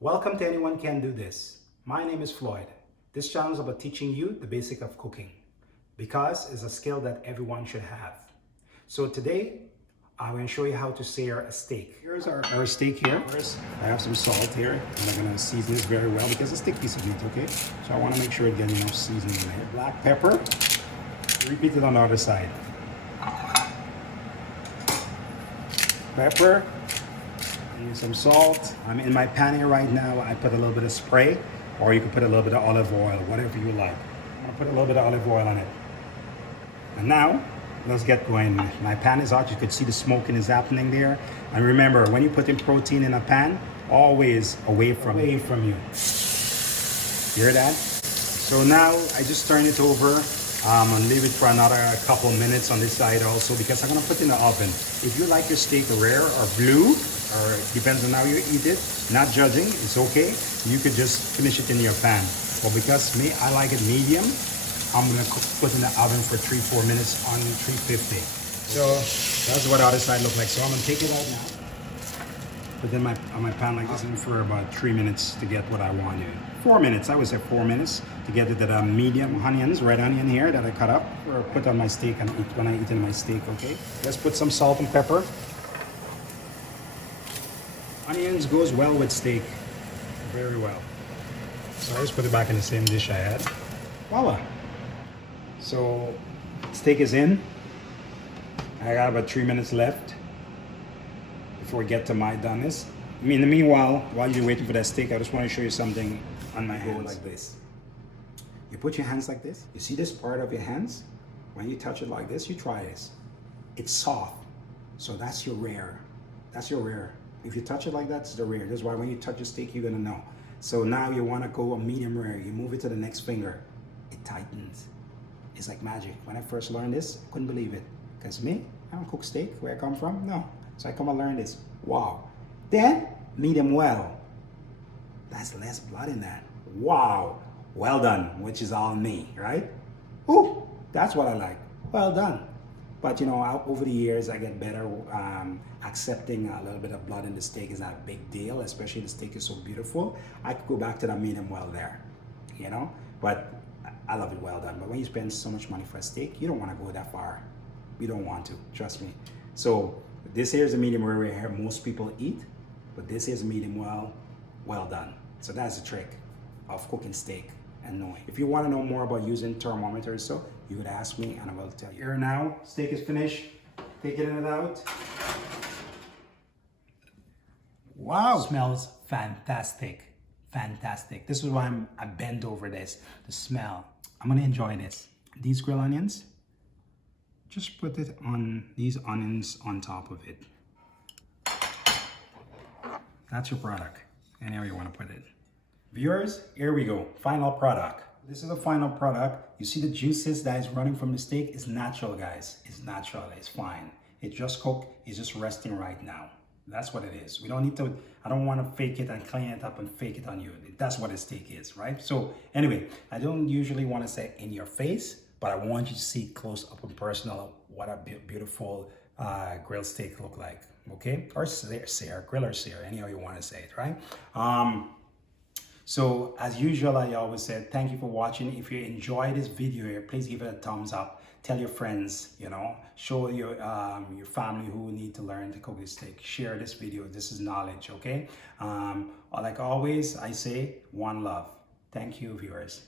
Welcome to Anyone Can Do This. My name is Floyd. This channel is about teaching you the basic of cooking because it's a skill that everyone should have. So today, I'm going to show you how to sear a steak. Here's our steak here. First, I have some salt here and I'm going to season this very well because it's a thick piece of meat, okay? So I want to make sure it gets enough seasoning in here. Black pepper. Repeat it on the other side. Pepper. Use some salt. I'm in my pan here right now. I put a little bit of spray, or you can put a little bit of olive oil, whatever you like. I'm gonna put a little bit of olive oil on it. And now, let's get going. My pan is hot. You could see the smoking is happening there. And remember, when you put in protein in a pan, always away from you. Hear that? So now I just turn it over. And leave it for another couple minutes on this side also because I'm gonna put it in the oven. If you like your steak rare or blue, or it depends on how you eat it, not judging, it's okay. You could just finish it in your pan. But because me, I like it medium, I'm gonna put in the oven for 3-4 minutes on 350. So that's what the other side looks like. So I'm gonna take it out now. Put it on my pan like this for about 3 minutes to get what I want here. 4 minutes, I would say 4 minutes to get it at medium onions, red onion here that I cut up or put on my steak and eat when I eat in my steak, okay? Let's put some salt and pepper. Onions goes well with steak, very well. So I just put it back in the same dish I had. Voila. So steak is in. I got about 3 minutes left before we get to my doneness. In the meanwhile, while you're waiting for that steak, I just want to show you something on my hands. Like this. You put your hands like this. You see this part of your hands? When you touch it like this, you try this. It's soft. So that's your rare. That's your rare. If you touch it like that, it's the rare. That's why when you touch a steak, you're gonna know. So now you wanna go a medium rare. You move it to the next finger. It tightens. It's like magic. When I first learned this, I couldn't believe it. Because me, I don't cook steak where I come from. No. So I come and learn this. Wow. Then, medium well. That's less blood in that. Wow. Well done, which is all me, right? Ooh, that's what I like. Well done. But you know, over the years, I get better. Accepting a little bit of blood in the steak is not a big deal, especially the steak is so beautiful. I could go back to that medium well there, you know? But I love it well done. But when you spend so much money for a steak, you don't want to go that far. You don't want to, trust me. So this here is a medium rare where most people eat, but this is medium well done. So that's the trick of cooking steak and knowing. If you want to know more about using thermometers, so you would ask me and I will tell you. Here now, steak is finished. Taking it out. Wow, smells fantastic. Fantastic. This is why I bend over this. The smell. I'm gonna enjoy this. These grill onions, just put it on these onions on top of it. That's your product. Anywhere you want to put it. Viewers, here we go. Final product. This is the final product. You see the juices that is running from the steak is natural, guys. It's natural. It's fine. It just cooked. It's just resting right now. That's what it is. We don't need to, I don't want to fake it and clean it up and fake it on you. That's what a steak is, right? So anyway, I don't usually want to say in your face, but I want you to see close up and personal what a beautiful grilled steak look like, okay? Or sear, grill or sear, anyhow you want to say it, right? So as usual, I always say thank you for watching. If you enjoy this video here, please give it a thumbs up. Tell your friends, you know, show your family who need to learn to cook this steak. Share this video. This is knowledge, okay? Like always, I say one love. Thank you, viewers.